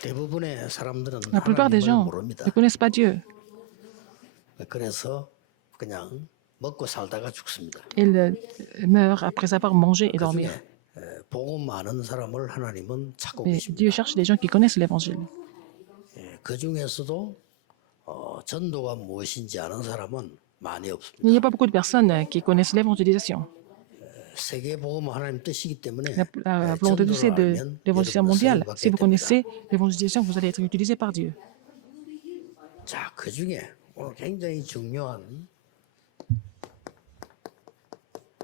대부분의 사람들은 La plupart des 하나님을 gens 모릅니다. ne connaissent pas Dieu. 그래서 그냥 먹고 살다가 죽습니다. Ils meurent après avoir mangé et 그중에 dormir. 복음 많은 사람을 하나님은 찾고 Mais Dieu 계십니다. cherche des gens qui connaissent l'Évangile. 그 중에서도 전도가 무엇인지 아는 사람은 많이 Il n'y 없습니다. a pas beaucoup de personnes qui connaissent l'évangélisation. 세계 복음 하나님 뜻이기 때문에 La volonté de Dieu, c'est 전도를 de 알면 l'évangélisation 여러분은 mondiale. 쓰임받게 Si vous 됩니다. connaissez l'évangélisation, vous allez être utilisé par Dieu. 자, 그 중에 오늘 굉장히 중요한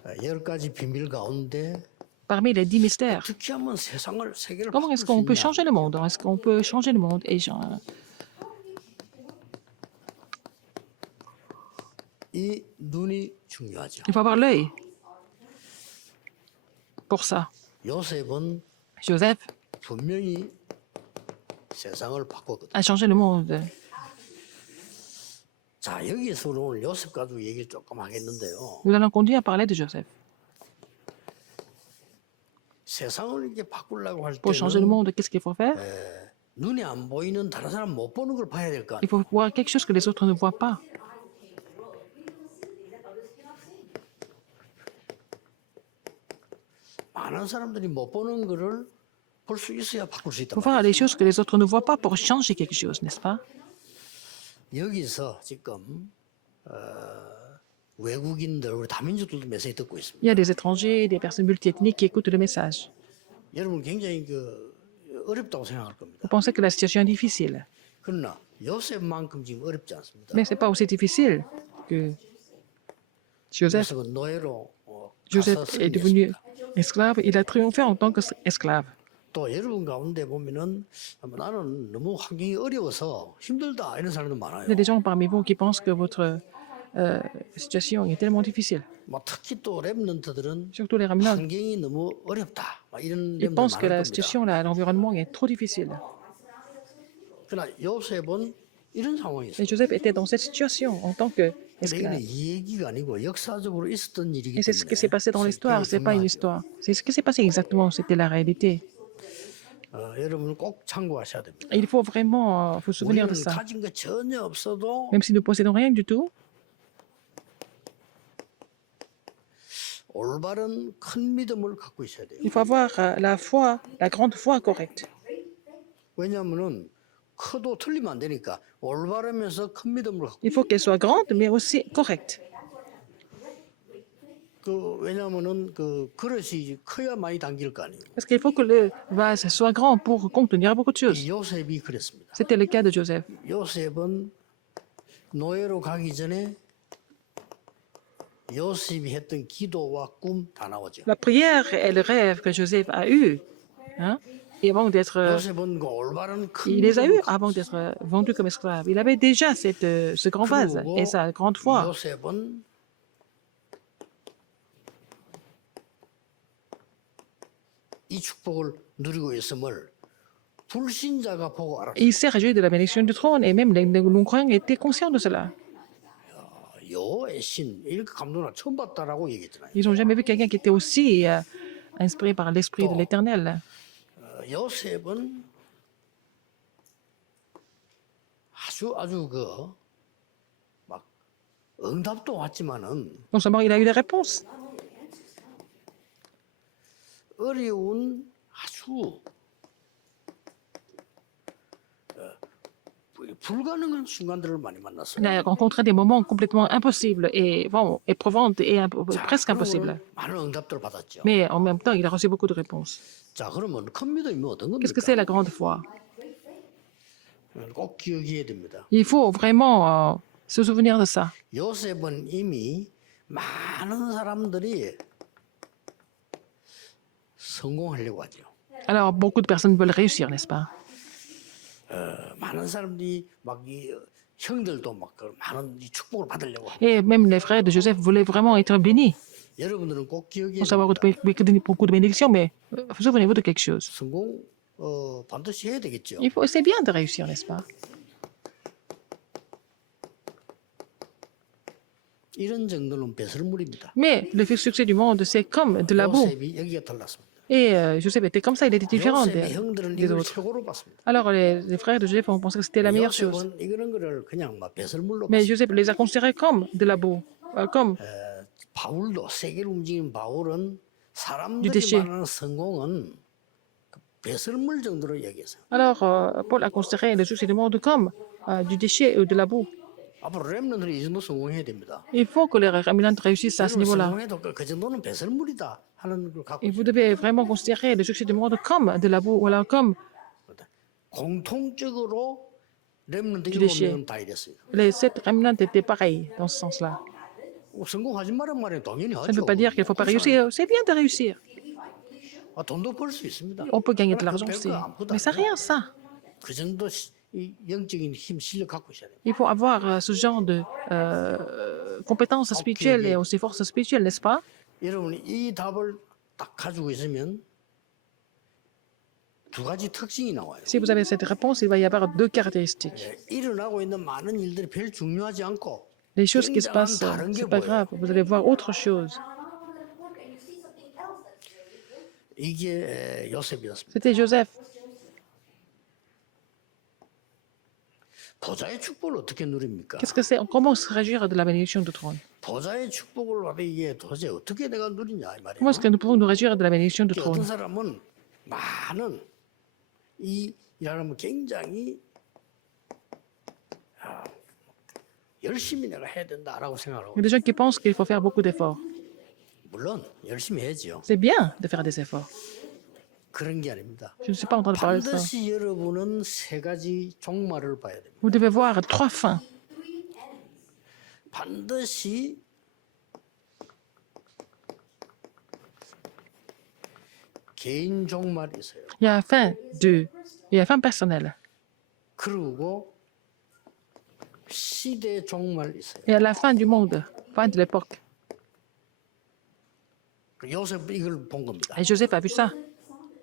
10가지 비밀 가운데 Parmi les 10 mystères, 어떻게 하면 세계를 comment 바꿀 est-ce 수 qu'on peut 있냐? changer le monde? Est-ce qu'on peut changer le monde et 이 눈이 중요하죠. il faut avoir l'œil pour ça. 요셉은 Joseph 분명히 세상을 바꿨거든요. a changé le monde. 자, 여기서 오늘 요셉 가지고 얘기를 조금 하겠는데요. Nous allons conduire à parler de Joseph. 세상을 이렇게 바꾸려고 할 Pour changer le 때는 monde, qu'est-ce qu'il faut faire? 눈에 안 보이는 다른 사람 못 보는 걸 봐야 될 거 아니에요. Il faut voir quelque chose que les autres ne voient pas. 많은 사람들이 못 보는 거를 볼 수 있어야 바꿀 수 Il 있다. faut voir les choses que les autres ne voient pas pour changer quelque chose, n'est-ce pas? 여기서 지금 외국인들 우리 다민족들도 메시지 듣고 있습니다. Il y a des étrangers, des personnes multiethniques qui écoutent le message. 여러분 굉장히 어렵다고 생각할 겁니다. Vous pensez que la situation est difficile, 그러나 요셉만큼 지금 어렵지 않습니다. mais ce n'est pas aussi difficile que Joseph. 그래서 그 노예로 Joseph 가서 est devenu 승리했습니다. esclave. Il a triomphé en tant qu'esclave. 또 여러분 가운데 보면은 나는 너무 환경이 어려워서 힘들다 이런 사람도 많아요. Il y a des gens parmi vous qui pensent que votre situation est tellement difficile. 특히 또 랩런트들은 Surtout les Ramnans. 환경이 너무 어렵다 이런 Ils 랩런트 pensent que 많을 la 겁니다. situation, l'environnement est trop difficile. 그러나 요셉은 이런 상황이었어요. Et Joseph était dans cette situation en tant 이게 qu'esclave. 이 얘기가 아니고 역사적으로 있었던 일이기 Et c'est ce qui s'est 때문에 passé dans l'histoire, c'est pas une histoire. C'est ce qui s'est passé exactement, c'était la réalité. 여러분 꼭 참고하셔야 됩니다. Et il faut vraiment vous souvenir de 우리는 ça. 가진 거 전혀 없어도 Même si nous possédons rien du tout, 올바른 큰 믿음을 갖고 있어야 돼요. il faut avoir la foi, la grande foi correcte. 왜냐하면은 커도 틀리면 안 되니까 올바르면서 큰 믿음을 갖고. Il faut qu'elle soit grande, mais aussi correcte. 왜냐하면은 그릇이 커야 많이 담길 거 아니에요. Parce qu'il faut que le vase soit grand pour contenir beaucoup de choses. 이 요셉이 그랬습니다. C'était le cas de Joseph. 요셉은 노예로 가기 전에 요셉이 했던 기도와 꿈 다 나오죠. La prière et le rêve que Joseph a eu, hein, et avant d'être, 요셉은 그 올바른 큰 il les a eus 믿음을 avant d'être vendu comme esclave. Il avait déjà ce grand vase et sa grande foi. 요셉은 이 축복을 누리고 있음을 불신자가 보고 알았어요. Et il s'est réjoui de la bénédiction du trône et même les non-croyants étaient conscients de cela. 여호와의 신 이렇게 감동을 처음 봤다라고 얘기했잖아요. Ils n'ont jamais vu quelqu'un qui était aussi inspiré par l'Esprit de l'Éternel. 요셉은 아주 막 응답도 왔지만은 Non seulement il a eu des réponses, 어려운 아주 불가능한 순간들을 많이 만났어요. il a rencontré des moments complètement impossibles et bon, éprouvants et presque 그러면 impossibles. 많은 응답들을 받았죠. Mais en même temps, il a reçu beaucoup de réponses. 자, 그러면 큰 믿음이 어떤 Qu'est-ce que 겁니까? c'est la grande foi? 꼭 기억해야 됩니다. Il faut vraiment se souvenir de ça. 요셉은 이미 많은 사람들이 성공하려고 하죠. Alors, beaucoup de personnes veulent réussir, n'est-ce pas? 많은 사람들이 형들도 많은 이 축복을 받으려고 하고. Et même les frères de Joseph voulaient vraiment être bénis. 여러분들은 꼭 기억해야 Pour savoir 됩니다. beaucoup de bénédictions, mais souvenez-vous de quelque chose. 성공 반드시 해야 되겠죠. C'est bien de réussir, n'est-ce pas? 이런 정도는 배설물입니다. Mais le succès du monde, c'est comme de la boue. 요셉이 여기가 달랐습니다. Et Joseph était comme ça, il était différent 요셉의 형들은 des 이걸 autres. 최고로 봤습니다. Alors les frères de Joseph ont pensé que c'était la meilleure chose. 요셉은 이런 거를 그냥 막 배설물로 Mais 봤습니다. Joseph les a considérés comme de la boue, comme 바울도 세계를 움직이는 바울은 Du 사람들이 déchet. 말하는 성공은 그 배설물 정도로 얘기했어요. Alors Paul a considéré le succès du monde comme du déchet ou de la boue. 앞으로 랩런들은 이 정도 성공해야 됩니다. Il faut que les réminentes réussissent à ce 여러분 niveau-là. 성공해도 그 정도는 배설물이다 하는 걸 갖고 Et vous devez vraiment considérer le succès du monde comme de la boue, voilà, comme 있습니다. 공통적으로 랩런들 Du déchet. 7명은 다 이랬어요. les 7 réminentes étaient pareils dans ce sens-là. 성공하지 말란 말이에요. 당연히 Ça ne 하죠. veut pas dire qu'il ne faut pas réussir. C'est bien de réussir. 돈도 벌 수 있습니다. On peut gagner de 그러나 l'argent 그 aussi. 별거 아무것도 Mais c'est 아니에요. rien, ça. 그 정도 이 영적인 힘 실력 갖고 있어야 돼요. Il faut avoir ce genre de compétences spirituelles et aussi forces spirituelles, n'est-ce pas? 여러분이 이 답을 딱 가지고 있으면 두 가지 특징이 나와요. Si vous avez cette réponse, il va y avoir 2 caractéristiques. 예, 일어나고 있는 많은 일들이 별 중요하지 않고 Les choses qui se 굉장한 passent, 다른 게 c'est pas 보여요. grave. Vous allez voir autre chose. 이게 요셉이었습니다. C'était Joseph. 보좌의 축복을 어떻게 누립니까? Qu'est-ce que c'est? Comment se réjouir de la bénédiction du trône? 보좌의 축복을 받아 이게 도대체 어떻게 내가 누리냐 이 말이에요. Comment est-ce que nous pouvons nous réjouir de la bénédiction du 어떤 trône? 사람은 많은 이 일하면 굉장히 열심히 내가 해야 된다라고 생각하고 Il y a des gens qui pensent qu'il faut faire beaucoup d'efforts. 물론 열심히 해야죠. C'est bien de faire des efforts. 그런 게 아닙니다. Je ne suis pas en train de parler de ça. 반드시 여러분은 세 가지 종말을 봐야 됩니다. Vous devez voir 3 fins. 반드시 개인 종말이 있어요. Il y a la fin il y a la fin personnelle. 그리고 시대 종말이 있어요. Et à la fin du monde, fin de l'époque. 요셉 이걸 본 겁니다. Et Joseph a vu ça.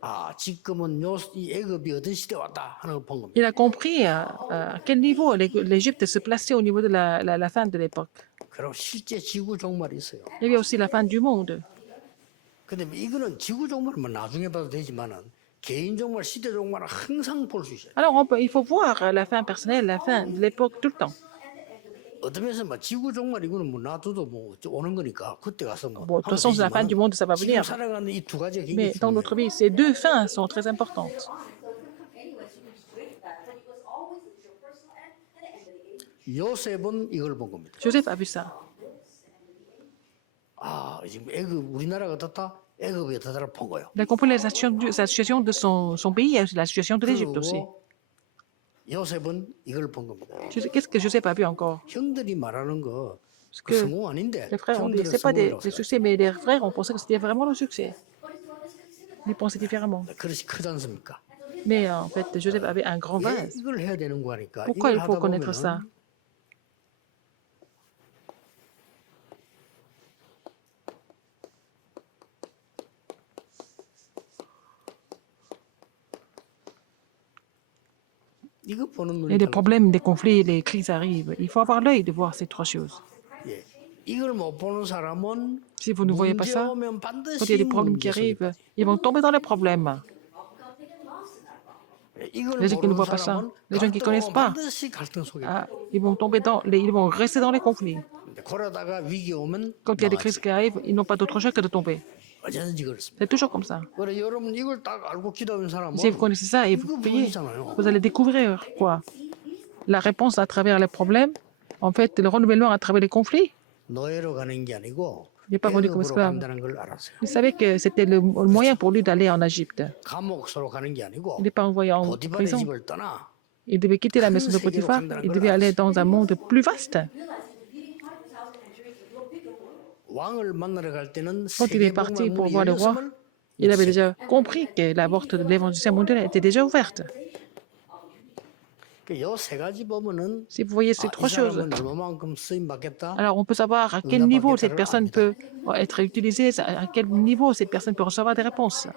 아, 지금은 이 애굽이 어떤 시대 왔다 하는 걸 본 겁니다. Il a compris à quel niveau l'Égypte se plaçait au niveau de la fin de l'époque. 그리고 실제 지구 종말이 있어요. Il y avait aussi la fin du monde. 근데 이거는 지구 종말은 나중에 봐도 되지만은 개인 종말, 시대 종말은 항상 볼 수 있어요. Alors il faut voir la fin personnelle, la fin de l'époque tout le temps. 어떤 면에서 막 지구 종말 이거는 뭐 놔둬도 뭐 오는 거니까 그때 가서 뭐 Bon, de toute façon, la fin du monde, ça va 지금 venir. 살아가는 이 두 가지가 굉장히 Mais dans 중요해요. notre vie, ces 2 fins sont très importantes. 요셉은 이걸 본 겁니다. Joseph a vu ça. 아, 지금 애굽 우리나라가 어떻다? 애굽이 어떻다를 본 거예요. Il a compris la situation de son pays et la situation de l'Égypte aussi. 그리고 요셉은 이걸 본 겁니다. Qu'est-ce que Joseph a vu encore? 형들이 말하는 거 Parce 그 que 성공 아닌데 les frères ont dit, 형들은 c'est pas des 성공이라고 생각해요. succès, mais les frères ont pensé que c'était vraiment le succès. Ils pensaient différemment. 그릇이 크지 않습니까? Mais en fait, Joseph avait un grand 왜 vase. 이걸 해야 되는 거 하니까 Pourquoi 이걸 il faut 하다 connaître 보면은 ça? 이거 보는 Il y a 눈이 des 달라. problèmes, des conflits, les crises arrivent. Il faut avoir l'œil de voir ces 3 choses. 예. 이걸 못 보는 사람은 Si vous ne voyez pas 문제 ça, 오면 quand il y a 반드시 des problèmes qui 문제 속에 arrivent, ils vont tomber dans les problèmes. 이걸 Les gens qui ne 모르는 voient pas ça, 사람은 les gens qui 갈등 connaissent 오면 pas, 반드시 갈등 속에 ils vont tomber ils vont rester dans les conflits. 그러다가 위기 오면 Quand il y a des 망하지. crises qui arrivent, ils n'ont pas d'autre choix que de tomber. 언제든지 그렇습니다. C'est toujours comme ça. 그래 여러분 이걸 딱 알고 기도하는 사람은 Si vous connaissez ça et vous 이거 priez, 보이잖아요. vous allez découvrir quoi? La réponse à travers les problèmes, en fait, le renouvellement à travers les conflits. 노예로 가는 게 아니고 Il n'est pas vendu comme 애굽으로 esclave. 간다는 걸 알았어요. Il savait que c'était le moyen pour lui d'aller en Égypte. 감옥으로 가는 게 아니고 Il n'est pas envoyé en 보디발의 prison. 집을 떠나 Il devait quitter la maison de Potiphar. Il devait aller dans un monde plus vaste. 왕을 만나러 갈 때는 Quand il est parti pour voir le roi, il avait déjà compris que la porte de l'évangile mondial était déjà ouverte. 이세 가지 보면은 Si vous voyez ces 이 3 choses, 사람은 얼마만큼 쓰임 받겠다. alors on peut savoir à quel niveau cette personne peut être utilisée, à quel niveau cette personne peut recevoir des réponses.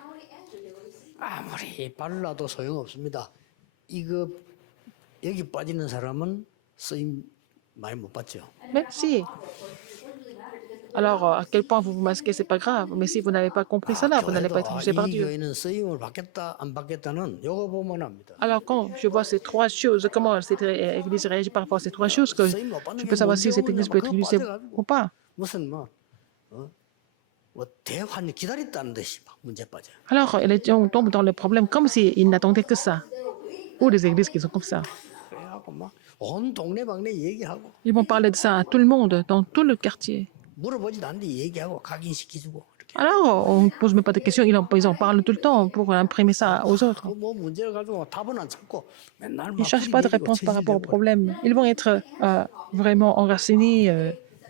아무리 발라도 소용없습니다. 이거 여기 빠지는 사람은 쓰임 많이 못 받죠. Mais si Alors, à quel point vous vous masquez, c'est pas grave. Mais si vous n'avez pas compris cela, vous n'allez pas être jugé par 이 Dieu. 교회는 쓰임을 받겠다 안 받겠다는 요거 보면 합니다. Alors, quand je vois ces trois choses, comment cette église réagit par rapport à ces trois choses, que 쓰임 못 받는 je 게 peux savoir si 문제가 cette église peut être 그거 utilisée 빠져가지고 ou pas. 무슨 뭐 대환 기다렸다는 듯이 막 문제 빠져. Alors, on tombe dans le problème comme s'ils n'attendaient que ça. Ou des églises qui sont comme ça. 그래갖고 막 온 동네방네 얘기하고 Ils vont parler de ça à tout le monde, dans tout le quartier. 물어보지도 않는데 얘기하고 각인시키주고 이렇게. Alors, on ne pose même pas de questions, ils en parlent tout le temps pour imprimer ça aux autres. 뭐 문제를 가지고 답은 안 찾고 맨날 Ils ne 막 cherchent pas de réponse par rapport aux problèmes. Ils vont être vraiment enracinés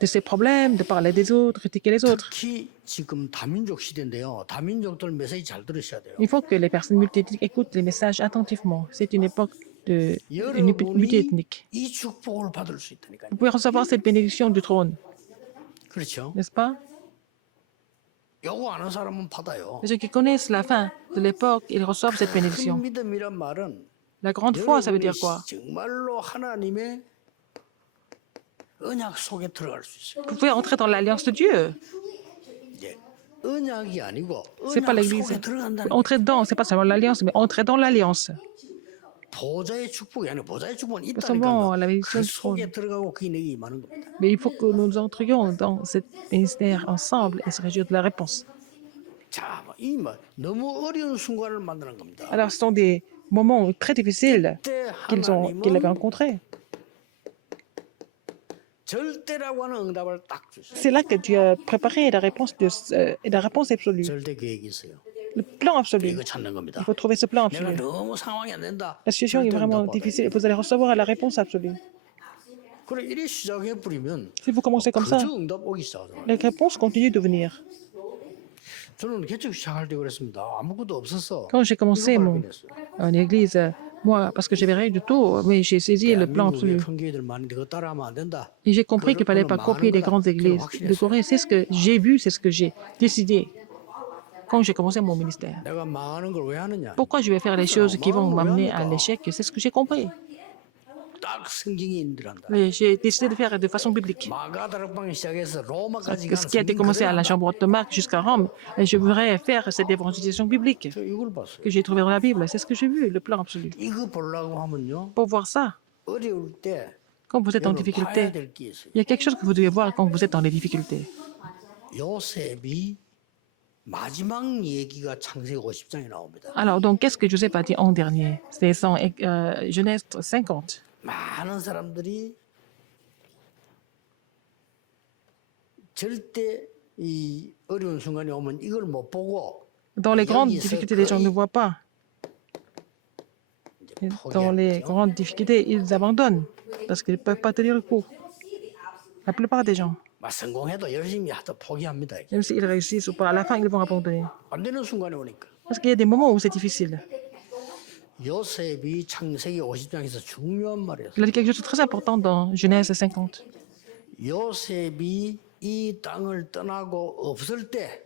de ces problèmes, de parler des autres, critiquer les autres. 특히 지금 다민족 시대인데요. 다민족들 메시지 잘 들으셔야 돼요. Il faut que les personnes multiethniques écoutent les messages attentivement. C'est une époque de 여러분이 multiethnique. 이 축복을 받을 수 있다니까요. Vous pouvez recevoir cette bénédiction du trône, 그렇죠? n'est-ce pas? 요거 아는 사람은 받아요. Ceux qui connaissent la fin de l'époque, ils reçoivent cette 큰 bénédiction. 믿음이란 말은 La grande foi, ça veut 여러분이 dire quoi? 정말로 하나님의 언약 속에 들어갈 수 있어요. Vous pouvez entrer dans l'alliance de Dieu. 이제 언약이 아니고 C'est pas 언약 l'église. 속에 들어간다는 게 Entrer dedans, c'est pas seulement l'alliance, mais entrer dans l'alliance. 보좌의 축복이 아니라 보좌의 축복은 seulement 있다니까 la 그 bénédiction du trône. 속에 들어가고 그게 내게 임하는 겁니다. Mais il faut que nous entrions dans ce ministère ensemble et se réjouir de la réponse. 자, 이 너무 어려운 순간을 만드는 겁니다. Alors, ce sont des moments très difficiles 그때 qu'ils avaient 하나님은 rencontrés. 절대라고 하는 응답을 딱 주세요. C'est là que Dieu a préparé la réponse, la réponse absolue, 절대 계획이 있어요. le plan absolu. 이거 찾는 겁니다. Il faut trouver ce plan 내가 absolu. 너무 상황이 안 된다. La situation est 절대 vraiment 응답 받아요. difficile. Vous allez recevoir la réponse absolue. 그래 이래 시작해 버리면 Si vous commencez comme ça, 그저 응답 오기 시작하잖아요. les réponses continuent de venir. 저는 개척 시작할 때 그랬습니다. 아무것도 없었어. Quand j'ai commencé 이거 mon 발견했어요. église, moi, parce que j'avais rien du tout, mais j'ai saisi le plan 대한민국에 absolu. 큰 교회들 많은데 그거 따라하면 안 된다. Et j'ai compris qu'il ne fallait pas copier les grandes églises de Corée. C'est ce que j'ai vu, c'est ce que j'ai décidé quand j'ai commencé mon ministère. 내가 망하는 걸 왜 하느냐? Pourquoi je vais faire les choses qui vont m'amener à l'échec? C'est ce que j'ai compris. 딱 성경이 인도한다. Mais j'ai décidé de faire de façon biblique. 마가다락방에 시작해서 로마까지 Ce qui a été commencé à la chambre de Marc jusqu'à Rome, et je voudrais faire cette évangélisation biblique 저 이걸 봤어요. que j'ai trouvée dans la Bible. C'est ce que j'ai vu, le plan absolu. 이거 보려고 하면요. Pour voir ça, 어려울 때 quand vous êtes en 여러분 봐야 difficulté, 될 게 있어요. il y a quelque chose que vous devez voir quand vous êtes dans les difficultés. 요셉이 마지막 얘기가 창세기 50장에 나옵니다. Alors, donc, qu'est-ce que Joseph a dit en dernier? C'est dans Genèse 50. 많은 사람들이 절대 이 어려운 순간이 오면 이걸 못 보고 Dans les grandes 여기서 difficultés, les gens ne voient pas. 이제 Et dans les 포기하죠. grandes difficultés, ils abandonnent parce qu'ils ne peuvent pas tenir le coup. La plupart des gens, 막 성공해도 열심히 하다 포기합니다. même s'ils réussissent ou pas, à la fin, ils vont abandonner. 안 되는 순간이 오니까 Parce qu'il y a des moments où c'est difficile. 요셉이 창세기 50장에서 중요한 말이었어요. Il a dit quelque chose de très important dans Genèse 50. 요셉이 이 땅을 떠나고 없을 때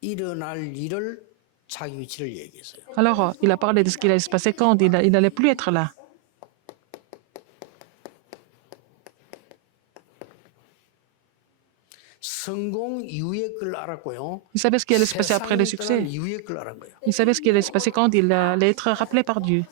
일어날 일을 자기 위치를 얘기했어요. Alors, il a parlé de ce qui allait se passer quand il n'allait plus être là. 성공 이후의 걸 알았고요. Il savait ce qui allait se passer après le 세상을 succès. 떠난 이후의 걸 알은 거예요. Il savait ce qui allait se passer quand il allait être rappelé par Dieu.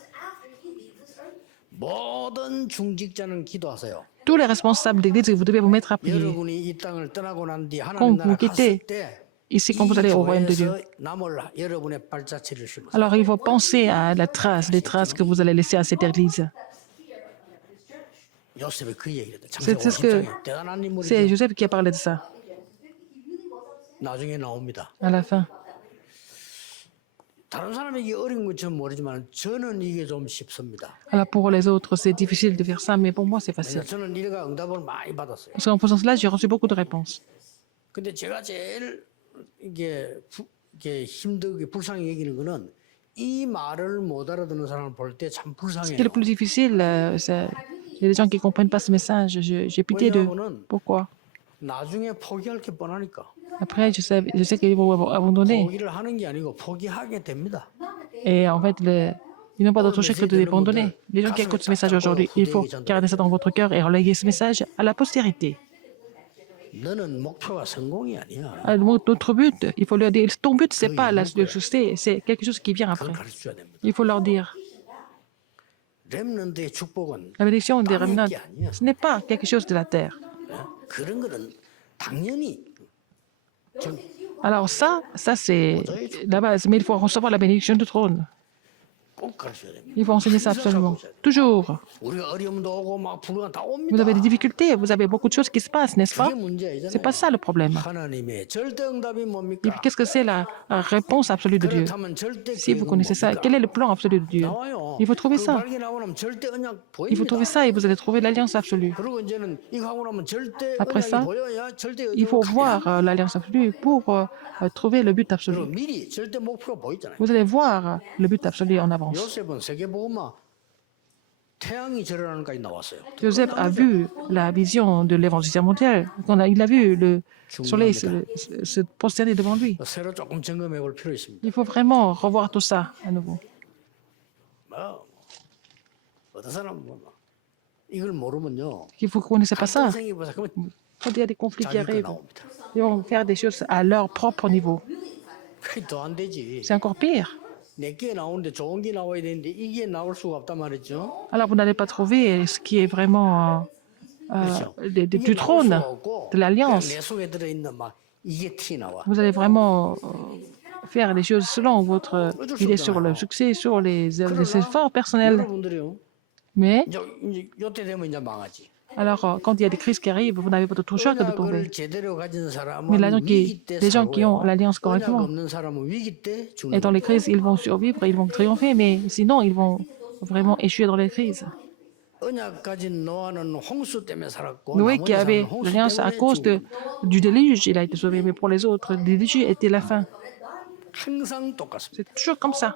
모든 중직자는 기도하세요. Tous les responsables d'église, vous devez vous mettre à prier. 여러분이 이 땅을 떠나고 난 뒤 Quand 하나님 vous 나라 quittez 갔을 때 ici, quand vous allez au royaume de Dieu. 교회에서 남을 여러분의 발자취를 심으세요. Alors, il faut penser à la trace, les traces que vous allez laisser à cette église. 요셉이 그 얘기를 했다. C'est 창세기 ce que 50장에 대단한 c'est 인물이죠. Joseph qui a parlé de ça 나중에 나옵니다. à la fin. 다른 사람에게 어려운 건지 모르지만 저는 이게 좀 쉽습니다. Alors, pour les autres, c'est difficile de faire ça, mais pour moi, c'est facile. 저는 이래가 응답을 많이 받았어요. Parce qu'en faisant cela, j'ai reçu beaucoup de réponses. 근데 제가 제일 이게 힘들게 불쌍히 여기는 거는 이 말을 못 알아듣는 사람을 볼 때 참 Ce qui est 불쌍해요. le plus difficile, il y a des gens qui ne comprennent pas ce message. J'ai pitié d'eux. 왜냐하면은 Pourquoi? 나중에 포기할 게 뻔하니까. Après, je sais qu'ils vont abandonner. 포기를 하는 게 아니고 포기하게 됩니다. Et en fait, ils n'ont pas d'autre choix que de abandonner. Les gens qui écoutent ce message aujourd'hui, il faut garder ça dans votre cœur et reléguer ce message à la postérité. 너는 목표가 성공이 아니야. Notre but, il faut leur dire, ton but, c'est pas le succès, c'est quelque chose qui vient 그걸 après. 가르쳐줘야 됩니다. Il faut leur dire, 렘넌트의 축복은 la bénédiction des 땅의 remnants, 게 아니야. ce n'est pas quelque chose de la terre. 그런 거는 당연히 좀 Alors ça c'est la base, mais il faut recevoir la bénédiction du trône. 꼭 가르쳐야 됩니다. Il faut enseigner ça absolument. Toujours. 우리가 어려움도 오고 막 불안도 다 Vous 옵니다. avez des difficultés, vous avez beaucoup de choses qui se passent, n'est-ce pas? 그게 문제이잖아요. C'est pas ça le problème. 하나님의 절대 응답이 Et 뭡니까? puis, qu'est-ce que c'est la réponse absolue de Dieu? 그렇다면 절대 Si vous 계획은 connaissez ça, 뭡니까? quel est le plan absolu de Dieu? 나와요. Il faut trouver 그 ça. 발견하고 나면 절대 언약 Il faut 보입니다. trouver ça et vous allez trouver l'alliance absolue. 그리고 이제는 이거 하고 나면 절대 Après ça, 언약이 보여야 절대 Il faut 여정을 voir 가야 l'alliance absolue pour trouver le but 그리고 absolu. 미리 절대 목표가 보이잖아요. Vous allez voir le but absolu en avance. 요셉은 세계복음화 태양이 절하는까지 나왔어요. Joseph a vu la vision de l'évangile mondial. Il a vu le soleil se prosterner devant lui. 새로 조금 점검해 볼 필요 있습니다. Il faut vraiment revoir tout ça à nouveau. 어떤 사람은 이걸 모르면요. Si vous ne connaissez pas ça, 생이 보자 그러면 quand il y a des conflits qui 자기 거 arrivent, 나옵니다. ils vont faire des choses à leur propre niveau. 그게 더 안 되지. C'est encore pire. 내게 나오는데 좋은 게 나와야 되는데 이게 나올 수가 없단 말이죠. Alors vous n'allez pas trouver ce qui est vraiment du trône, de l'alliance. 내 속에 들어있는 막 이게 티 나와. Vous allez vraiment faire les choses selon votre idée sur le succès, sur les efforts personnels. 여러분들이요. Mais, 이제 요때 되면 이제 망하지. alors, quand il y a des crises qui arrivent, vous n'avez pas d'autre choix que de tomber. 언약을 제대로 가진 Mais 사람은 위기 때 les gens qui ont 살고요. l'alliance 언약 correctement, 없는 사람은 위기 때 et 죽는 dans les 거예요. crises, ils vont survivre, ils vont triompher, mais sinon, ils vont vraiment échouer dans les crises. 언약 가진 노아는 홍수 때문에 살았고 Noé 나머지 qui avait 사람은 홍수 l'alliance à 때문에 cause 죽는 거예요. du déluge, il a été sauvé, mais pour les autres, le déluge était la fin. 항상 똑같습니다. C'est toujours comme ça.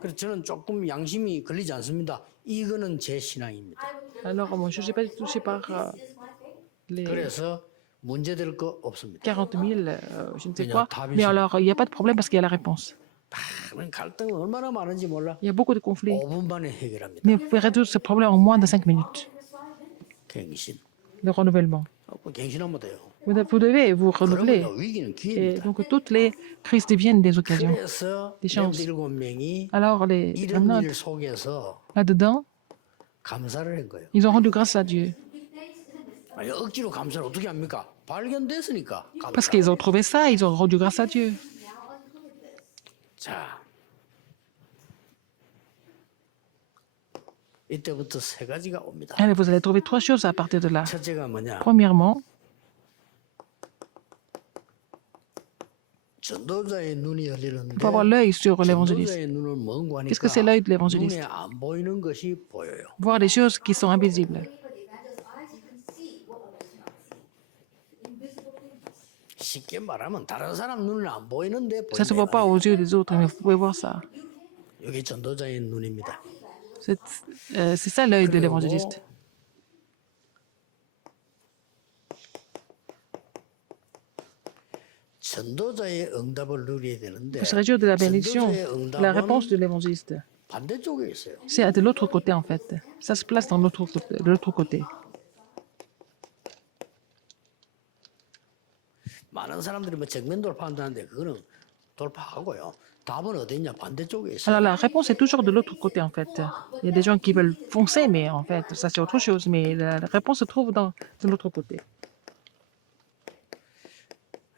그래서 저는 조금 양심이 걸리지 않습니다. 이거는 제 신앙입니다. Alors, moi, je ne suis pas touché par les 그래서 문제될 거 없습니다. 40 000, je ne sais quoi. Mais alors, il n'y a pas de problème parce qu'il y a la réponse. 많은 갈등은 얼마나 많은지 몰라. Il y a beaucoup de conflits. 5분 만에 해결합니다. Mais vous pouvez résoudre ce problème en moins de 5 minutes. 갱신. Le renouvellement. 갱신하면 돼요. Vous devez vous renouveler. 그러면 위기는 Et 기회입니다. donc, toutes les crises deviennent des occasions. 그래서 des chances. 7명이 Alors, les 이런 remnants, 일 속에서 là-dedans, 감사를 한 거예요. ils ont rendu grâce à Dieu. 아니, 억지로 감사를 어떻게 합니까? 발견됐으니까. Parce qu'ils ont trouvé ça, ils ont rendu grâce à Dieu. 자, 이때부터 세 가지가 옵니다. Allez, vous allez trouver trois choses à partir de là. 첫째가 뭐냐? Premièrement, 전도자의 눈이 열리는데 il faut avoir l'œil sur l'évangéliste. 전도자의 눈은 뭔고 하니까 Qu'est-ce que c'est l'œil de l'évangéliste? 눈에 안 보이는 것이 보여요. Voir les choses qui sont invisibles. 쉽게 말하면 다른 사람 눈은 안 보이는데 Ça ne se voit 보인다. pas aux yeux des autres, mais vous pouvez voir ça. 이게 전도자의 눈입니다. C'est ça l'œil de l'évangéliste. 전도자의 응답을 누려야 되는데 Il faut se réjouir de la bénédiction, 전도자의 de la réponse de 응답은 l'évangéliste. 반대쪽에 있어요. C'est de l'autre côté, en fait. Ça se place dans de l'autre côté. 많은 사람들이 뭐 정면 돌파한다는데 그거는 돌파하고요. 답은 어디냐? 반대쪽에 있어요. Alors, la réponse est toujours de l'autre côté, en fait. Il y a des gens qui veulent foncer, mais en fait, ça c'est autre chose. Mais la réponse se trouve de l'autre côté.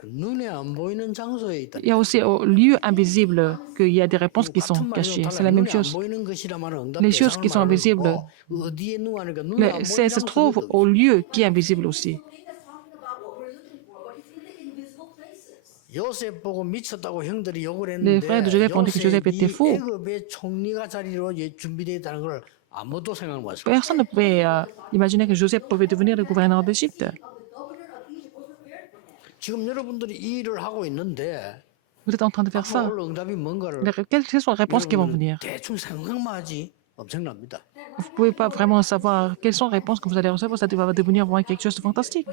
눈에 안 보이는 장소에 있다. Il y a aussi au lieu invisible qu'il y a des réponses qui sont cachées. C'est la même chose. Les choses qui sont invisibles, se trouve au lieu qui est invisible aussi. 요셉 보고 미쳤다고 형들이 욕을 Les frères de Joseph ont dit que Joseph était fou. 애굽의 총리가 자리로 준비되어 있다는 걸 아무도 생각 못 했어요. Personne ne pouvait imaginer que Joseph pouvait devenir le gouverneur d'Égypte. 지금 여러분들이 이 일을 하고 있는데 Vous êtes en train de faire ça. 오늘 응답이 뭔가를 Quelles sont les réponses qui vont venir? 대충 생각만 하지 엄청납니다. Vous ne pouvez pas vraiment savoir quelles sont les réponses que vous allez recevoir. Ça va devenir vraiment quelque chose de fantastique.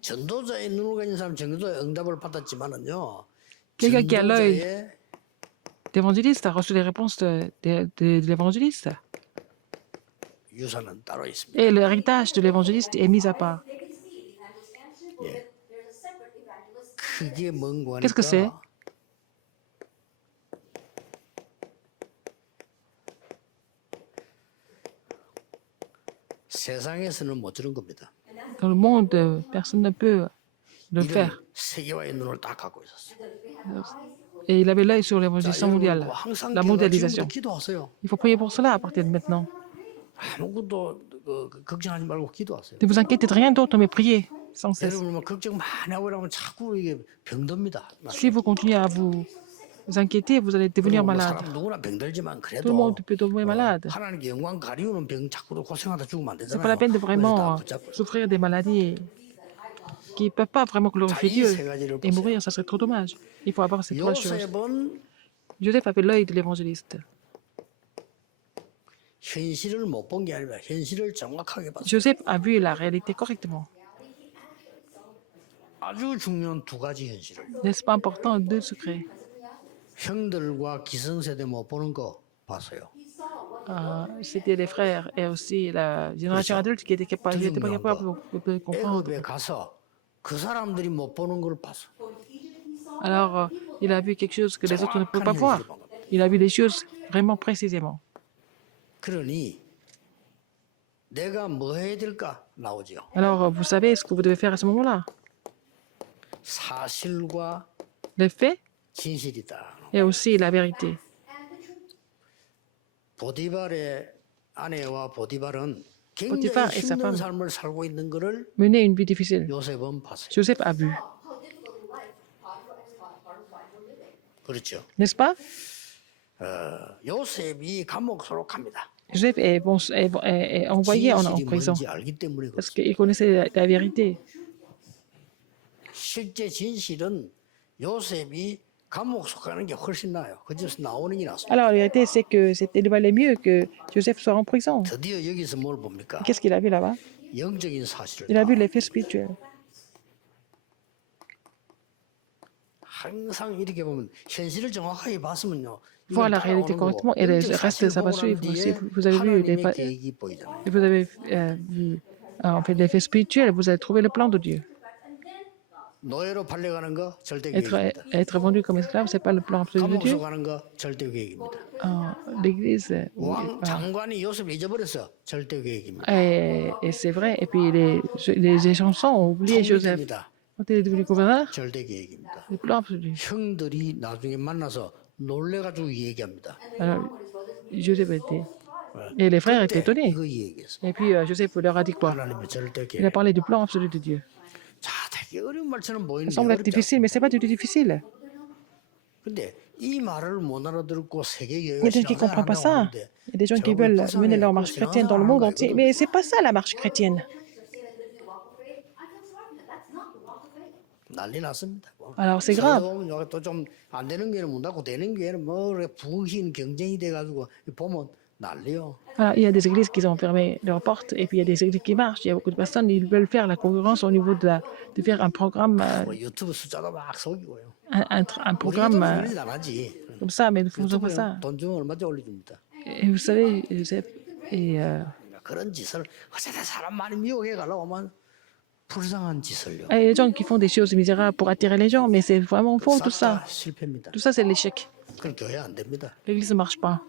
전도자의 눈을 가진 사람 전도자의 응답을 받았지만은요. Quelqu'un qui a l'œil 전도자의 d'évangéliste a reçu les réponses de l'évangéliste. 유산은 따로 있습니다. Et l'héritage de l'évangéliste est mis à part. 그게 뭔 Qu'est-ce que c'est? 거니까 세상에서는 못 주는 겁니다. Dans le monde, personne ne peut le faire. 이런 세계화의 눈을 딱 갖고 있었어요. Et il avait l'œil sur l'évangélisation 여러분, mondiale, 항상 la 기도하시고 mondialisation. 기도하세요. Il faut prier pour cela à partir de maintenant. 아무것도 걱정하지 말고 기도하세요. Ne vous inquiétez de rien d'autre, mais priez sans cesse. 여러분 뭐 걱정 많이 하고 이러면 자꾸 이게 병듭니다. Si vous continuez à vous inquiéter, vous allez devenir 뭐 malade. 사람 누구나 병들지만 Tout le 그래도 monde peut tomber malade. 하나님께 영광 가리우는 병 자꾸 고생하다 죽으면 안 C'est pas la 되잖아요. peine de 그래서 다 vraiment 붙잡고. souffrir des maladies qui ne peuvent pas vraiment glorifier Dieu 세 가지를 et 보세요. mourir, ça serait trop dommage. Il faut avoir ces trois choses. 요셉은 Joseph avait l'œil de l'évangéliste. 현실을 못 본 게 아니라 현실을 정확하게 봤어요. Joseph a vu la réalité correctement. 아주 중요한 두 가지 현실을. N'est-ce pas important? Deux secrets. 형들과 기성세대 못 보는 거 봤어요. C'était les frères et aussi la génération adulte qui n'était pas capable de comprendre. 애굽에 가서 그 사람들이 못 보는 걸 봤어. Alors, il a vu quelque chose que les autres ne pouvaient pas voir. Il a vu les choses vraiment précisément. 그러니 내가 뭐 해야 될까 나오죠. Alors, vous savez ce que vous devez faire à ce moment-là. 사실과 Les faits 진실이다. et aussi la vérité. 보디발의 아내와 보디발은 굉장히 Potiphar et sa 힘든 femme 삶을 살고 있는 것을 menaient une vie difficile. 요셉은 봤어요. Joseph a vu, 그렇죠. n'est-ce pas? 요셉이 감옥으로 갑니다. Joseph est envoyé en 진실이 prison 뭔지 알기 때문에 parce 그렇죠. qu'il connaissait la vérité. 실제 진실은 요셉이 감옥 속하는 게 훨씬 나아요. 그 집에서 나오는 게 낫습니다. Alors, la vérité, c'est que il valait mieux que Joseph soit en prison. 드디어 여기서 뭘 봅니까? Qu'est-ce qu'il a vu là-bas? 영적인 사실을 Il a 다 vu les faits spirituels. 항상 이렇게 보면 현실을 정확하게 봤으면요. Voir 이건 la réalité 따라오는 correctement 거고, et le 영적 reste, ça va 사실 보고 난 suivre. 뒤에 Vous avez vu les, 하나님의 계획이 보이잖아요. vous avez vu en fait les faits spirituels, vous allez trouver le plan de Dieu. 노예로 팔려가는 거 절대 Être, 계획입니다. être vendu comme esclave, c'est pas le plan absolu de 감옥 Dieu. 속가는 거 절대 계획입니다. L'Église, 왕 장관이 요셉을 잊어버렸어. 절대 계획입니다. et c'est vrai. Et puis les chansons ont oublié Joseph. 통일입니다. Quand il est devenu gouverneur, 절대 계획입니다. le plan absolu. 형들이 나중에 만나서 놀래가지고 얘기합니다. Alors, Joseph était. Et les frères étaient étonnés. 이거 얘기했어. Et puis Joseph leur a dit quoi? 하나님의 절대 Il a 계획. parlé du plan absolu de Dieu. 자, 되게 어려운 말처럼 Ça 보이는데 semble être 어렵지 difficile, mais c'est pas du tout difficile. 근데 이 말을 못 알아듣고 세계 Il y a 여행을 des gens qui ne comprennent pas ça. 하는데 Il y a des gens qui veulent mener leur marche chrétienne dans le monde entier. Mais c'est pas ça la marche chrétienne. 난리 났습니다. Alors c'est grave. 또좀 안 되는 게는 문 닫고 되는 게는 뭐 그래 부hin 경쟁이 돼가지고 보면 난리요. Voilà, il y a des églises qui ont fermé leurs portes et puis il y a des églises qui marchent. Il y a beaucoup de personnes qui veulent faire la concurrence au niveau de faire un programme, 뭐 유튜브 숫자도 막 속이고요. un 우리도 programme 그런 안 하지. comme ça, mais nous ne faisons pas ça. 유튜브는 돈 주면 얼마짜리 올려줍니다. Et vous savez, Joseph, et 그런 짓을 어쨌든 사람 많이 미혹해 가려고 하면 불쌍한 짓을요. il y a des gens qui font des choses misérables pour attirer les gens, mais c'est vraiment faux tout 싹 다 ça. 실패입니다. Tout ça, c'est l'échec. 그건 교회 안 됩니다. L'église ne marche pas.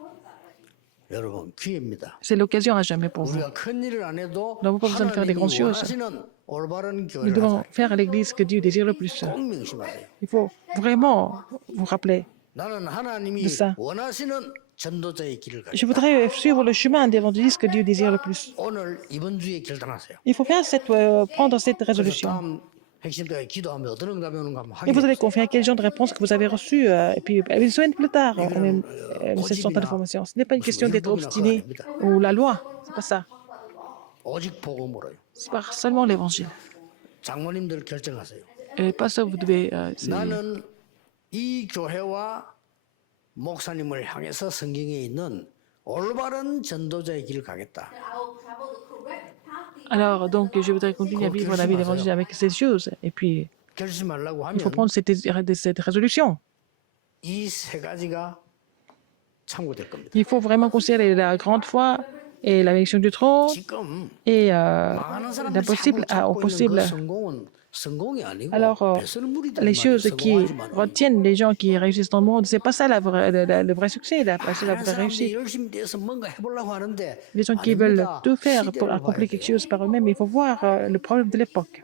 여러분 기회입니다. C'est l'occasion à jamais pour vous. 우리가 큰 일을 안 해도 Nous n'avons pas besoin de faire des 하나님이 grandes choses. 원하시는 올바른 Nous 교회를 devons 하자. faire l'église que Dieu désire le plus. 꼭 명심하세요. Il faut vraiment vous rappeler. 나는 하나님이 de ça. 원하시는 전도자의 길을 가자. Je voudrais suivre le chemin d'évangéliste que Dieu désire le plus. 오늘 이번 주에 결단하세요. Il faut faire prendre cette 그래서 résolution. 다음 핵심 때에 기도하면 어떤 응답이 오는가 한번 Et vous allez 확인해. confier à quel genre de réponse que vous avez reçu. Et puis, une semaine plus tard, même cette sorte d'information. Ce n'est pas une question d'être obstiné ou la loi. C'est pas ça. 오직 복음으로요. C'est par seulement l'évangile. 장모님들 결정하세요. Et pas ça, vous devez. 나는 이 교회와 목사님을 향해서 성경에 있는 올바른 전도자의 길을 가겠다. Alors, donc, je voudrais continuer à vivre la vie d'évangile avec ces choses. Et puis, 결심하려고 il faut 하면 prendre cette résolution. 이 세 가지가 참고될 겁니다. Il faut vraiment considérer la grande foi, et la bénédiction du trône 지금 et 망하는 사람들이 d'impossible 자꾸 au 잡고 있는 그 possible. 성공은 성공이 아니고 Alors, 배설물이다 이 les 말이에요. choses qui 성공하지만 retiennent les gens qui réussissent dans le monde, c'est pas ça le vrai succès, la 많은 vraie 사람들이 réussite. 열심히 돼서 뭔가 해보려고 하는데 Les gens qui veulent 아닙니다. tout faire pour 시대를 봐야 accomplir quelque 돼요. chose par eux-mêmes, il faut voir le problème de l'époque.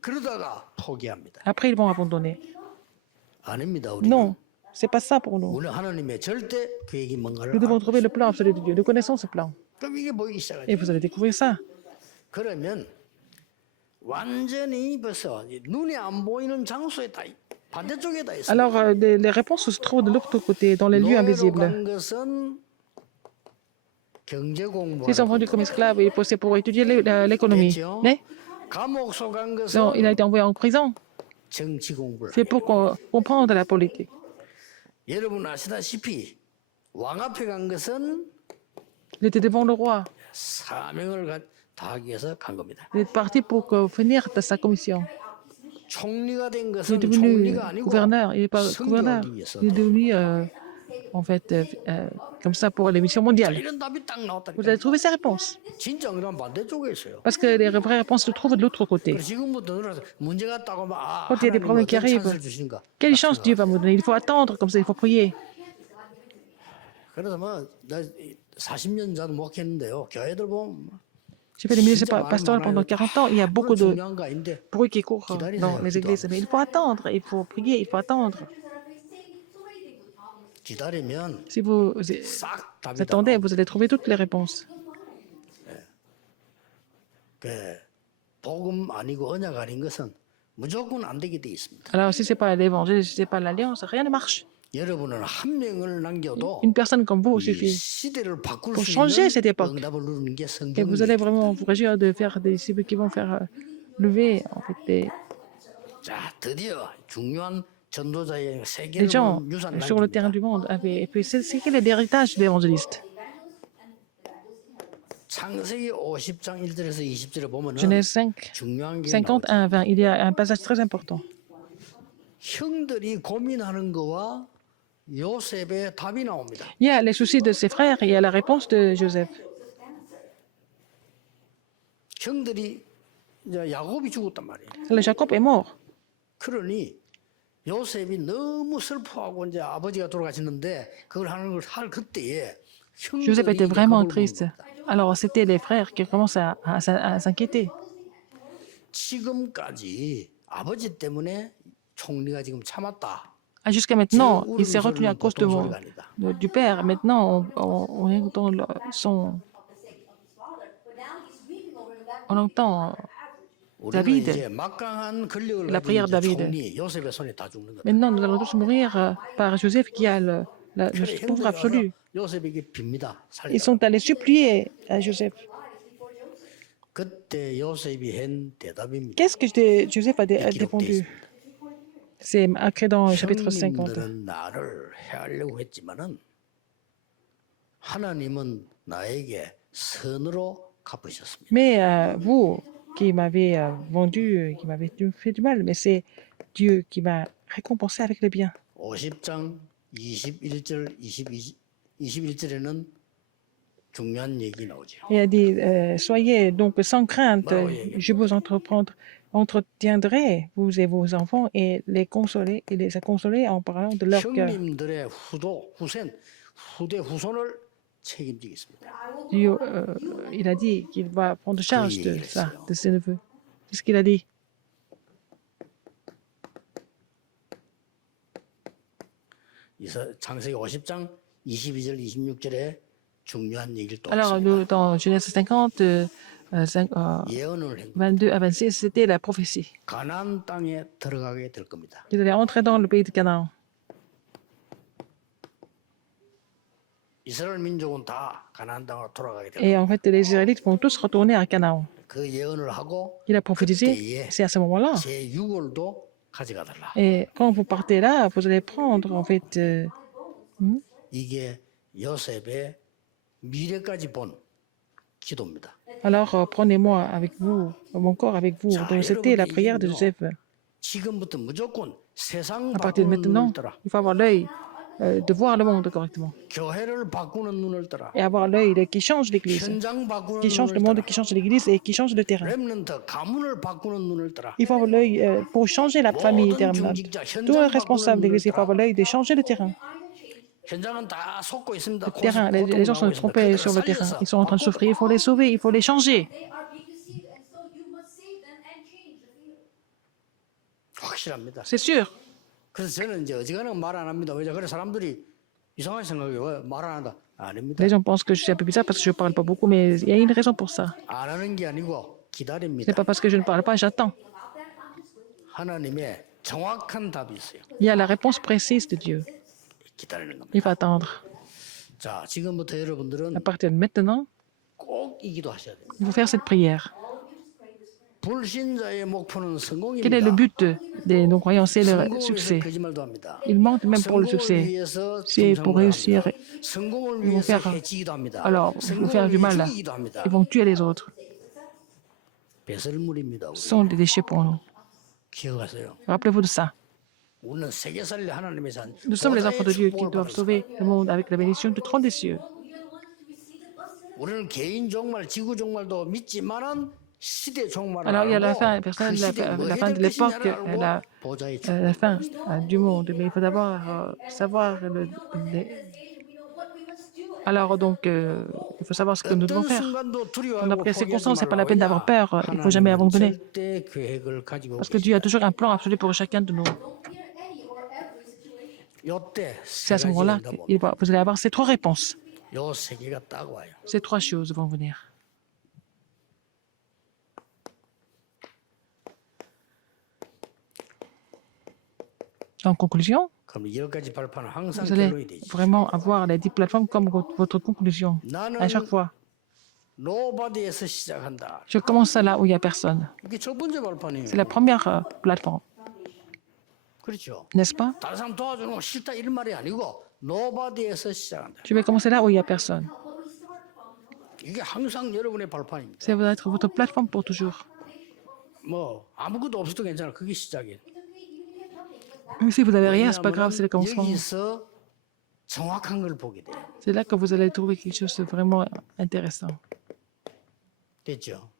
그러다가 포기합니다. Après, ils vont abandonner. 아닙니다. 우리는 Non, c'est pas ça pour nous. 우리 하나님의 절대 계획이 뭔가를 Nous devons 알고 trouver le plan absolu de Dieu. Nous connaissons ce plan. 그럼 이게 보이기 시작하죠. Et vous allez découvrir ça. 그러면 완전히 벌써 눈에 안 보이는 장소에 다 반대쪽에 다 있어요. Alors, les réponses se trouvent de l'autre côté, dans les lieux 노예로 invisibles. 간 것은 경제 Ils sont 공부하는 vendus comme esclaves et possédés pour étudier l'économie. 거죠. Mais 감옥 속간 non, il a 것은 été envoyé en prison. 정치 공부를. C'est pour comprendre la politique. 여러분 아시다시피 왕 앞에 간 것은 Il était devant le roi. 사명을 다하기 위해서 간 겁니다. Il est parti pour finir sa commission. 총리가 된 Il est 것은 devenu 총리가 아니고 gouverneur. Il n'est pas gouverneur. 선교하기 위해서. Il est devenu, en fait, comme ça pour les missions mondiales. 이런 답이 딱 Vous 나왔다니까. allez trouver ces réponses. 진짜 그럼 반대쪽에 있어요. Parce que les vraies réponses se trouvent de l'autre côté. 그래서 지금부터 늘어서 문제가 있다고 하면 아, Quand il y a des 하나님 problèmes qui 어떤 arrivent, 찬스를 주신가. quelle chance Dieu va me donner? Il faut attendre, comme ça, il faut prier. 그래서 뭐나 40년 전 목했는데요. 교회들 보면 J'ai fait des milieux pastorales pendant 40 ans. Il y a beaucoup de 중요한 거 아닌데 bruit qui court dans les églises. Mais il faut attendre, il faut prier, il faut attendre. 기다리면 Si vous 싹 답이 다 attendez, 나옵니다. vous allez trouver toutes les réponses. 그 복음 아니고 언약 아닌 것은 무조건 안 되게 돼 있습니다. Alors, si ce n'est pas l'évangile, si ce n'est pas l'alliance, rien ne marche. 여러분은 한 명을 남겨도 Une personne comme vous 이 suffit. 시대를 바꿀 Pour 수 changer 있는 cette époque. 응답을 누르는 게 Et vous allez 성경입니다. vraiment vous réjouir de faire des disciples qui vont faire lever en fait, 자, 드디어 중요한 전도자의 les 세계를 gens 보는 유산 sur le terrain 남깁니다. du monde. Et puis, c'est quel est l'héritage de l'évangéliste? 창세기 50장 1절에서 20절에 보면은 Genèse 5, 중요한 게 50 나오죠. à 20. Il y a un passage très important. 형들이 고민하는 거와 요셉의 답이 나옵니다. Il y a les soucis de ses frères et il y a la réponse de Joseph. 형들이 이제 야곱이 죽었단 말이에요. Le Jacob est mort. 그러니 요셉이 너무 슬퍼하고 이제 아버지가 돌아가셨는데 그걸 하는 걸 할 그때에 Joseph 형들이 était vraiment 그걸 triste. 보는 겁니다. Alors, c'était les frères qui commencent à s'inquiéter. 지금까지 아버지 때문에 총리가 지금 참았다. Jusqu'à maintenant, il s'est retenu à cause du père. Maintenant, on est dans on entend 우리는 David. 이제 막강한 권력을 La 가진 prière 이제 David. 총리 요셉의 손에 다 죽는 거다. Maintenant, nous allons tous mourir par Joseph qui a le pouvoir absolu. 요셉에게 빕니다. 살려. Ils sont allés supplier à Joseph. 그때 요셉이 한 대답입니다. Qu'est-ce que Joseph a 기록돼 répondu? 있습니다. C'est écrit dans le chapitre 50. 형님들은 나를 해하려고 했지만은 하나님은 나에게 선으로 갚으셨습니다. Mais vous, qui m'avez vendu, qui m'avez fait du mal, mais c'est Dieu qui m'a récompensé avec le bien. 50장 21절 21절에는 중요한 얘기 나오죠. Il a dit, soyez donc sans crainte, je vous entretiendrai, vous et vos enfants, et les consoler, et les consoler en parlant de leur cœur. 형님들의 후대 후손을 책임지겠습니다. Dieu, il a dit qu'il va prendre charge de ça, de ses neveux. C'est ce qu'il a dit. 창세기 50장 22절 26절에 중요한 얘기를 또 Alors, 했습니다. dans Genèse 50, 예언을 한 22 à 26, c'était la prophétie. 가나안 땅에 들어가게 될 겁니다. Il allait entrer dans le pays de Canaan. 이스라엘 민족은 다 가나안 땅으로 돌아가게 될 Et 겁니다. en fait, les Israélites vont tous retourner à Canaan. 그 예언을 하고 Il a prophétisé, c'est à ce moment-là. 제 6월도 가져가달라. Et quand vous partez là, vous allez prendre, en fait, 이게 요셉의 미래까지 본 기도입니다. alors prenez-moi avec vous, mon corps avec vous. Donc, c'était la prière de Joseph. 지금부터 무조건 세상 À partir de 바꾸는 maintenant, 따라 il faut avoir l'œil de voir le monde correctement. 교회를 바꾸는 눈을 떠라. Et avoir l'œil qui change l'Église, 현장 바꾸는 qui change le 눈을 monde, 떠라. qui change l'Église et qui change le terrain. 렘넌트 가문을 바꾸는 눈을 떠라. Il faut avoir l'œil pour changer la famille 모든 terminale. 중직자 Tout 현장 responsable 바꾸는 d'église, il 눈을 faut avoir 떠라. l'œil de changer le terrain. 현장은 다 속고 있습니다. Le terrain, les gens sont trompés sur le terrain. Ils sont en train de souffrir. Il faut les sauver, il faut les changer. They are being deceived, and so you must save them and change the field. 확실합니다. C'est sûr. 그래서 저는 이제 어지간하면 말 안 합니다. 왜냐 그래 사람들이 이상하게 생각해. 왜 말 안 한다? 아닙니다. Les gens pensent que je suis un peu bizarre parce que je ne parle pas beaucoup, mais il y a une raison pour ça. 안 하는 게 아니고 Ce n'est 기다립니다. pas parce que je ne parle pas, j'attends. 하나님의 정확한 답이 있어요. Il y a la réponse précise de Dieu. 기다리는 겁니다. Il faut attendre. 자, 지금부터 여러분들은 À partir de maintenant, 꼭 이 기도 하셔야 돼요. il faut faire cette prière. 불신자의 목표는 성공입니다. Quel est le but des non-croyants? C'est le 성공을 위해서 succès. 거짓말도 합니다. Ils mentent même pour le 성공을 succès. 위해서 C'est pour 중상을 réussir. 합니다. 성공을 Ils vont 위해서 faire, 해치기도 합니다. alors, ils vont faire 성공을 du 위해 mal. 죽이기도 합니다. Ils vont tuer les autres. 배설물입니다. 우리. Ce sont des déchets pour nous. 기억하세요. Rappelez-vous de ça. 우리는 세계 살리 하나님의 산. Nous sommes les enfants de Dieu qui 보좌의 doivent 축복을 sauver le monde avec la bénédiction du trône des cieux. 우리는 개인 종말, 지구 종말도 믿지만은 시대 종말을 Alors, il y a la 알고 fin, 그 personnellement, 시대에 뭐 la 해야 fin 될 de l'époque, 것이냐를 la, 알고 보좌의 la 축복을 fin du monde. Mais il faut d'abord savoir alors, donc, il faut savoir ce que nous devons 어떤 faire. 순간도 Dans 두려워하고 n'importe quelle 포기하지 circonstance, c'est pas la 말라. peine d'avoir peur. Il ne faut jamais 하나님은 abandonner. 절대 계획을 가지고 Parce que Dieu a toujours un plan absolu pour chacun de nous. 이때 C'est à ce 세 moment-là 가지 응답 que vous allez avoir ces trois réponses. 요세 개가 딱 와요. Ces trois choses vont venir. En conclusion, 그럼 10가지 발판은 항상 vous allez 결론이 되지. vraiment avoir les 10 plateformes comme votre conclusion à chaque 나는 fois. 노바디에서 시작한다. Je commence là où il n'y a personne. 이게 첫 번째 발판이에요. C'est la première plateforme, 그렇죠. n'est-ce pas? 다른 사람 도와주는 거 싫다 이런 말이 아니고 노바디에서 시작한다. Je vais commencer là où il n'y a personne. 이게 항상 여러분의 발판입니다. Ça va être votre plateforme pour toujours. 뭐 아무것도 없어도 괜찮아. 그게 시작이에요. Mais si vous n'avez rien, c'est pas grave, c'est le 왜냐하면 commencement. 여기서 정확한 걸 보게 돼요. C'est là que vous allez trouver quelque chose de vraiment intéressant. 됐죠?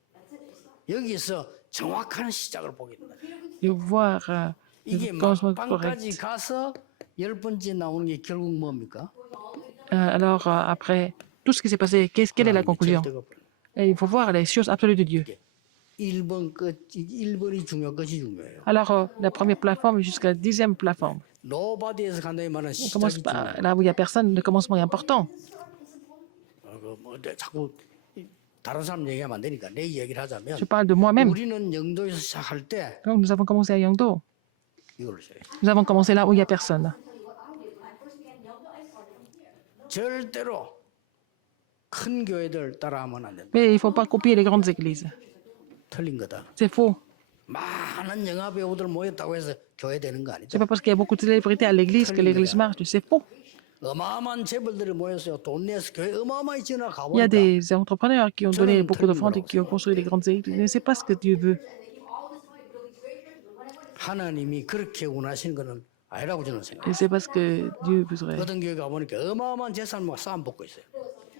여기서 정확한 시작을 보게 된다. Et voir 이게 le commencement 막방까지 correct. 가서 10번째 나오는 게 결국 뭡니까? Alors, après tout ce qui s'est passé, quelle est la conclusion? Et il faut voir les choses absolues de Dieu. 1번이 중요, 끝이 중요해요. Alors, la première plateforme jusqu'à la 10e plateforme. 노바디에서 간다는 말은 On commence 시작이 par 중요해요. là où il n'y a personne, le commencement est important. 자꾸 다른 사람 얘기하면 안 되니까 내 얘기를 하자면 Je parle de moi-même. 우리는 영도에서 시작할 때 Quand nous avons commencé à Yangdo, 이걸로 시작해요. nous avons commencé là où il n'y a personne. 절대로 큰 교회들 따라하면 안 된다. Mais il ne faut pas copier les grandes églises. 틀린 거다. C'est faux. 많은 영화 배우들 모였다고 해서 교회 되는 거 아니죠. C'est pas parce qu'il y a beaucoup de célébrités à l'église que l'église marche. C'est faux. 어마어마한 재벌들이 모였어요. 돈 내서 교회 어마어마히 지어나 Il y a 가보니까 des entrepreneurs qui ont donné beaucoup d'offrandes et qui ont construit des grandes églises. Mais ce n'est pas ce que Dieu veut. 하나님이 그렇게 원하시는 거는 아니라고 저는 생각해요. Et c'est parce que Dieu voudrait. 어떤 교회 가보니까 어마어마한 재산을 막 쌓아 먹고 있어요.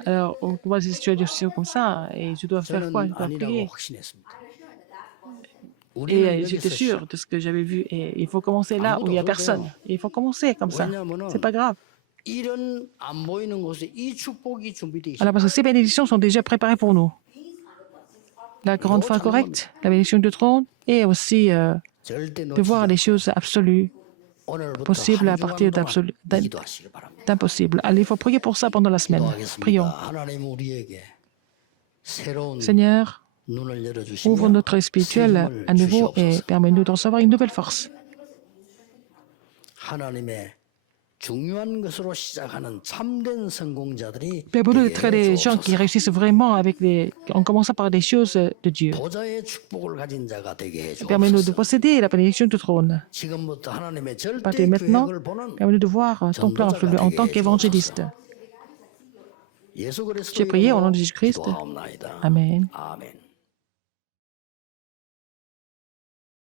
Alors, on voit des situations comme ça et je dois faire quoi? Je 저는 dois 아니라고 prier. 확신했습니다. Et 우리는 j'étais 여기서 sûr de ce que j'avais vu. Et il faut commencer là où il n'y a personne. Et il faut commencer comme ça. C'est pas grave. 이런 안 보이는 곳에 이 축복이 준비되어 있어요. Alors, parce que ces bénédictions sont déjà préparées pour nous. La grande fin correcte, la bénédiction du trône, et aussi 절대 de voir les choses absolues, 오늘부터 possibles à 한 partir 주간 동안 기도하시기 바랍니다. d'impossibles. Allez, il faut prier pour ça pendant la semaine. 기도하겠습니다. Prions. 하나님 우리에게 새로운 Seigneur, 눈을 ouvre 열어주시며 notre œil spirituel 새 힘을 à nouveau et 주시옵소서. permets-nous de recevoir une nouvelle force. 하나님의 중요한 것으로 시작하는 참된 성공자들이 Permets-nous 되게 d'être des gens qui 해주옵소서. réussissent vraiment en commençant par des choses de Dieu. 보좌의 축복을 가진 자가 되게 Permets-nous de 해주옵소서. posséder la bénédiction du trône. 지금부터 하나님의 À 절대 partir de maintenant, 계획을 보는 permets-nous de voir ton plan absolu en tant qu'évangéliste. 예수 J'ai 그리스도의 prié au nom 이름으로 de Jésus-Christ. 기도하옵나이다. Amen. 아멘.